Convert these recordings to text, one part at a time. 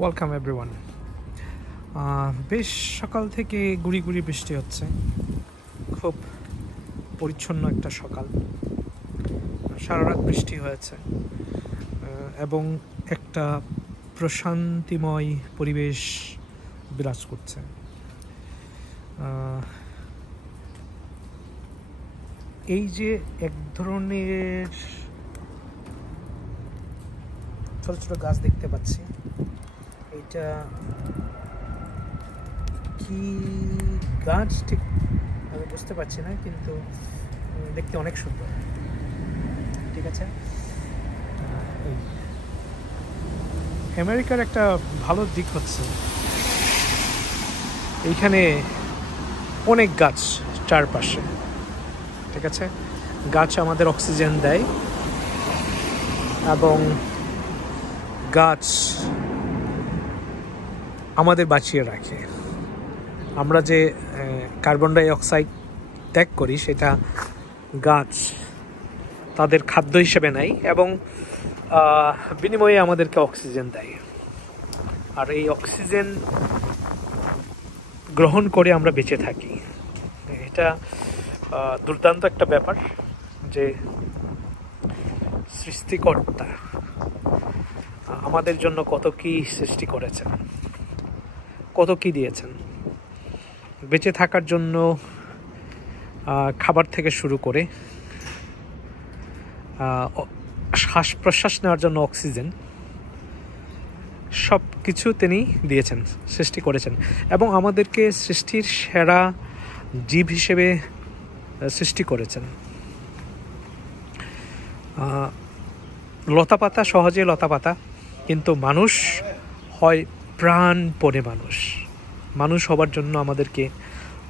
Welcome everyone. বেশ সকাল থেকে গুড়ি গুড়ি বৃষ্টি হচ্ছে। খুব পরিচ্ছন্ন একটা সকাল, সারা রাত বৃষ্টি হয়েছে এবং একটা প্রশান্তিময় পরিবেশ বিরাজ করছে। এই যে এক ধরনের ছোট ছোট গাছ দেখতে পাচ্ছি, এটা কি গাছ ঠিক আমি বুঝতে পারছি না, কিন্তু দেখতে অনেক সুন্দর। ঠিক আছে, আমেরিকার একটা ভালো দিক হচ্ছে এইখানে অনেক গাছ চারপাশে। ঠিক আছে, গাছ আমাদের অক্সিজেন দেয় এবং গাছ আমাদের বাঁচিয়ে রাখে। আমরা যে কার্বন ডাই অক্সাইড ত্যাগ করি সেটা গাছ তাদের খাদ্য হিসেবে নেয় এবং বিনিময়ে আমাদেরকে অক্সিজেন দেয়। আর এই অক্সিজেন গ্রহণ করে আমরা বেঁচে থাকি। এটা দুর্দান্ত একটা ব্যাপার যে সৃষ্টিকর্তা আমাদের জন্য কত কি সৃষ্টি করেছেন, কত কি দিয়েছেন। বেঁচে থাকার জন্য খাবার থেকে শুরু করে শ্বাস প্রশ্বাস নেওয়ার জন্য অক্সিজেন, সব কিছু তিনি দিয়েছেন, সৃষ্টি করেছেন এবং আমাদেরকে সৃষ্টির সেরা জীব হিসেবে সৃষ্টি করেছেন। লতাপাতা সহজে লতাপাতা, কিন্তু মানুষ হয় প্রাণপণে মানুষ হবার জন্য আমাদেরকে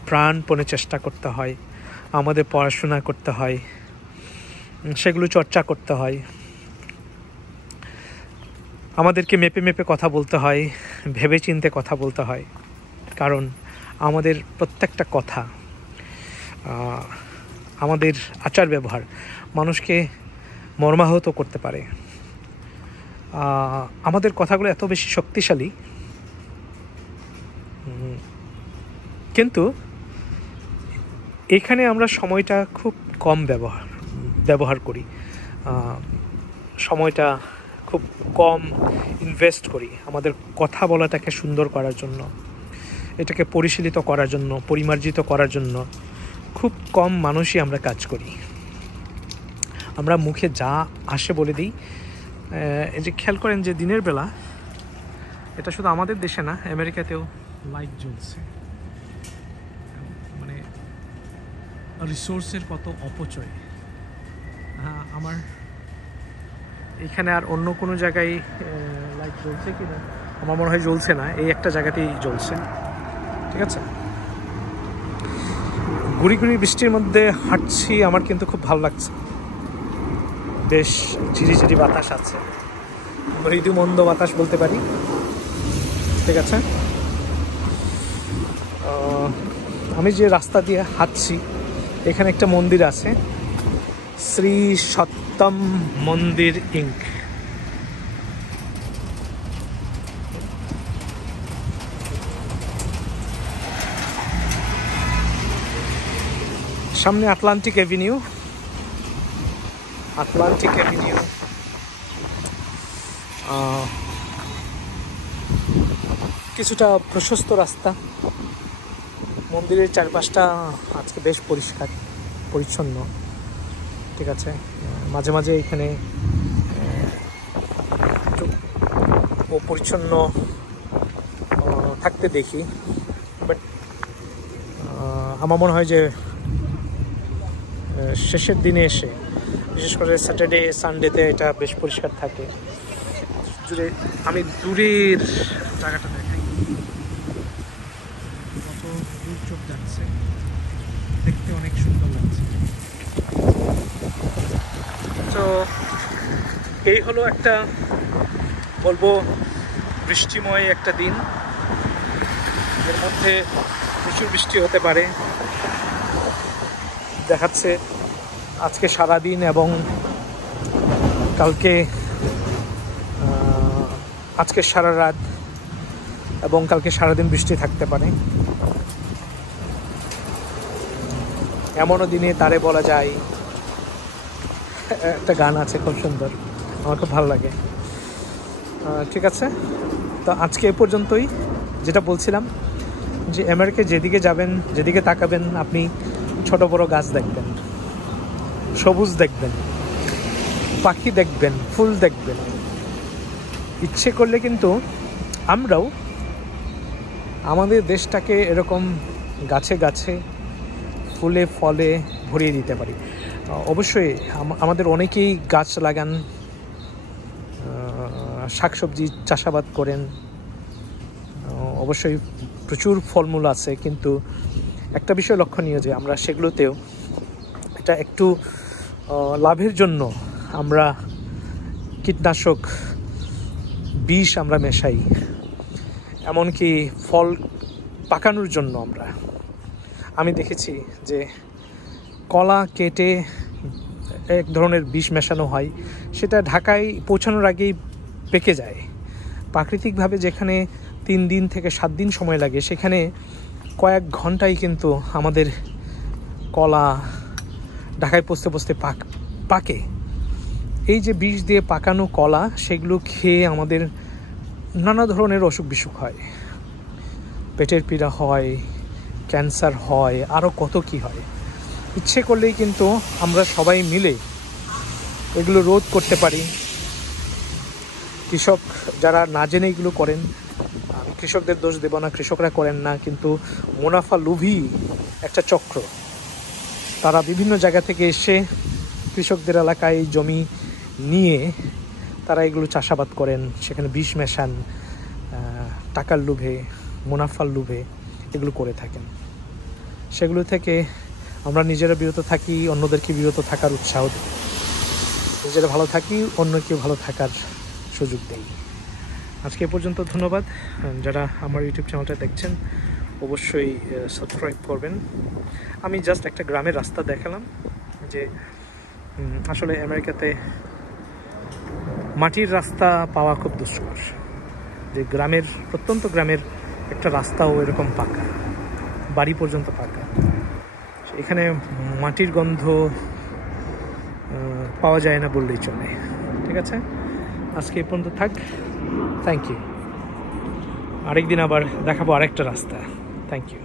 প্রাণপণে চেষ্টা করতে হয়, আমাদের পড়াশোনা করতে হয়, সেগুলো চর্চা করতে হয়, আমাদেরকে মেপে মেপে কথা বলতে হয়, ভেবে চিন্তে কথা বলতে হয়। কারণ আমাদের প্রত্যেকটা কথা, আমাদের আচার ব্যবহার মানুষকে মর্মাহত করতে পারে। আমাদের কথাগুলো এত বেশি শক্তিশালী, কিন্তু এখানে আমরা সময়টা খুব কম ব্যবহার করি, সময়টা খুব কম ইনভেস্ট করি আমাদের কথা বলাটাকে সুন্দর করার জন্য, এটাকে পরিশীলিত করার জন্য, পরিমার্জিত করার জন্য খুব কম মানুষই আমরা কাজ করি। আমরা মুখে যা আসে বলে দিই। এই যে খেয়াল করেন যে দিনের বেলা, এটা শুধু আমাদের দেশে না, আমেরিকাতেও লাইট জ্বলছে। মানে রিসোর্সের কত অপচয়। আমার এখানে আর অন্য কোনো জায়গায় লাইট জ্বলছে কি না আমার মনে হয় জ্বলছে না, এই একটা জায়গাতেই জ্বলছে। ঠিক আছে, গুড়ি গুড়ি বৃষ্টির মধ্যে হাঁটছি, আমার কিন্তু খুব ভালো লাগছে। বেশ ঝিরিঝিরি বাতাস আছে, মৃদু মন্দ বাতাস বলতে পারি। ঠিক আছে, আমি যে রাস্তা দিয়ে হাঁটছি এখানে একটা মন্দির আছে, শ্রী সত্যম মন্দির ইঙ্ক। সামনে আটলান্টিক অ্যাভিনিউ, কিছুটা প্রশস্ত রাস্তা। মন্দিরের চারপাশটা আজকে বেশ পরিষ্কার পরিচ্ছন্ন। ঠিক আছে, মাঝে মাঝে এখানে ও পরিচ্ছন্ন থাকতে দেখি, বাট আমার মনে হয় যে শেষের দিনে এসে, বিশেষ করে স্যাটারডে সানডেতে এটা বেশ পরিষ্কার থাকে। জুড়ে আমি দূরের জায়গাটা দেখাই, কত দূর চোখ যাচ্ছে, দেখতে অনেক সুন্দর লাগছে। তো এই হলো একটা, বলবো, বৃষ্টিময় একটা দিন। এর মধ্যে প্রচুর বৃষ্টি হতে পারে দেখাচ্ছে আজকে সারাদিন এবং কালকে, আজকে সারা রাত এবং কালকে সারাদিন বৃষ্টি থাকতে পারে। এমনও দিনে তারে বলা যায়, একটা গান আছে খুব সুন্দর, আমার খুব ভালো লাগে। ঠিক আছে, তো আজকে এ পর্যন্তই। যেটা বলছিলাম যে আমেরিকায় যেদিকে যাবেন, যেদিকে তাকাবেন আপনি ছোট বড় গাছ দেখবেন, সবুজ দেখবেন, পাখি দেখবেন, ফুল দেখবেন। ইচ্ছে করলে কিন্তু আমরাও আমাদের দেশটাকে এরকম গাছে গাছে ফুলে ফলে ভরিয়ে দিতে পারি। অবশ্যই আমাদের অনেকেই গাছ লাগান, শাকসবজি চাষাবাদ করেন, অবশ্যই প্রচুর ফলমূল আছে, কিন্তু একটা বিষয় লক্ষণীয় যে আমরা সেগুলোতেও এটা একটু লাভের জন্য আমরা কীটনাশক বিষ আমরা মেশাই, এমনকি ফল পাকানোর জন্য আমি দেখেছি যে কলা কেটে এক ধরনের বিষ মেশানো হয়, সেটা ঢাকায় পৌঁছানোর আগেই পেকে যায়। প্রাকৃতিকভাবে যেখানে 3 দিন থেকে 7 দিন সময় লাগে, সেখানে কয়েক ঘন্টায় কিন্তু আমাদের কলা ঢাকায় পৌঁছতে পৌঁছতে পাকে। এই যে বিষ দিয়ে পাকানো কলা, সেগুলো খেয়ে আমাদের নানা ধরনের অসুখ বিসুখ হয়, পেটের পীড়া হয়, ক্যান্সার হয়, আরও কত কি হয়। ইচ্ছে করলেই কিন্তু আমরা সবাই মিলে এগুলো রোধ করতে পারি। কৃষক যারা না জেনে এগুলো করেন, আমি কৃষকদের দোষ দেব না, কৃষকরা করেন না, কিন্তু মুনাফা লোভী একটা চক্র। তারা বিভিন্ন জায়গা থেকে এসে কৃষকদের এলাকায় জমি নিয়ে তারা এগুলো চাষাবাদ করেন, সেখানে বিষ মেশান, টাকার লোভে, মুনাফার লোভে এগুলো করে থাকেন। সেগুলো থেকে আমরা নিজেরা বিরত থাকি, অন্যদেরকে বিরত থাকার উৎসাহ দিই। নিজেরা ভালো থাকি, অন্যকেও ভালো থাকার সুযোগ দেই। আজকে এ পর্যন্ত, ধন্যবাদ। যারা আমার ইউটিউব চ্যানেলটা দেখছেন অবশ্যই সাবস্ক্রাইব করবেন। আমি জাস্ট একটা গ্রামের রাস্তা দেখালাম যে আসলে আমেরিকাতে মাটির রাস্তা পাওয়া খুব দুষ্কর, যে গ্রামের, প্রত্যন্ত গ্রামের একটা রাস্তাও এরকম পাকা, বাড়ি পর্যন্ত পাকা। এখানে মাটির গন্ধ পাওয়া যায় না বললেই চলে। ঠিক আছে, আজকে এই পর্যন্ত থাক। Thank you. আরেকদিন আবার দেখাবো আরেকটা রাস্তা। Thank you.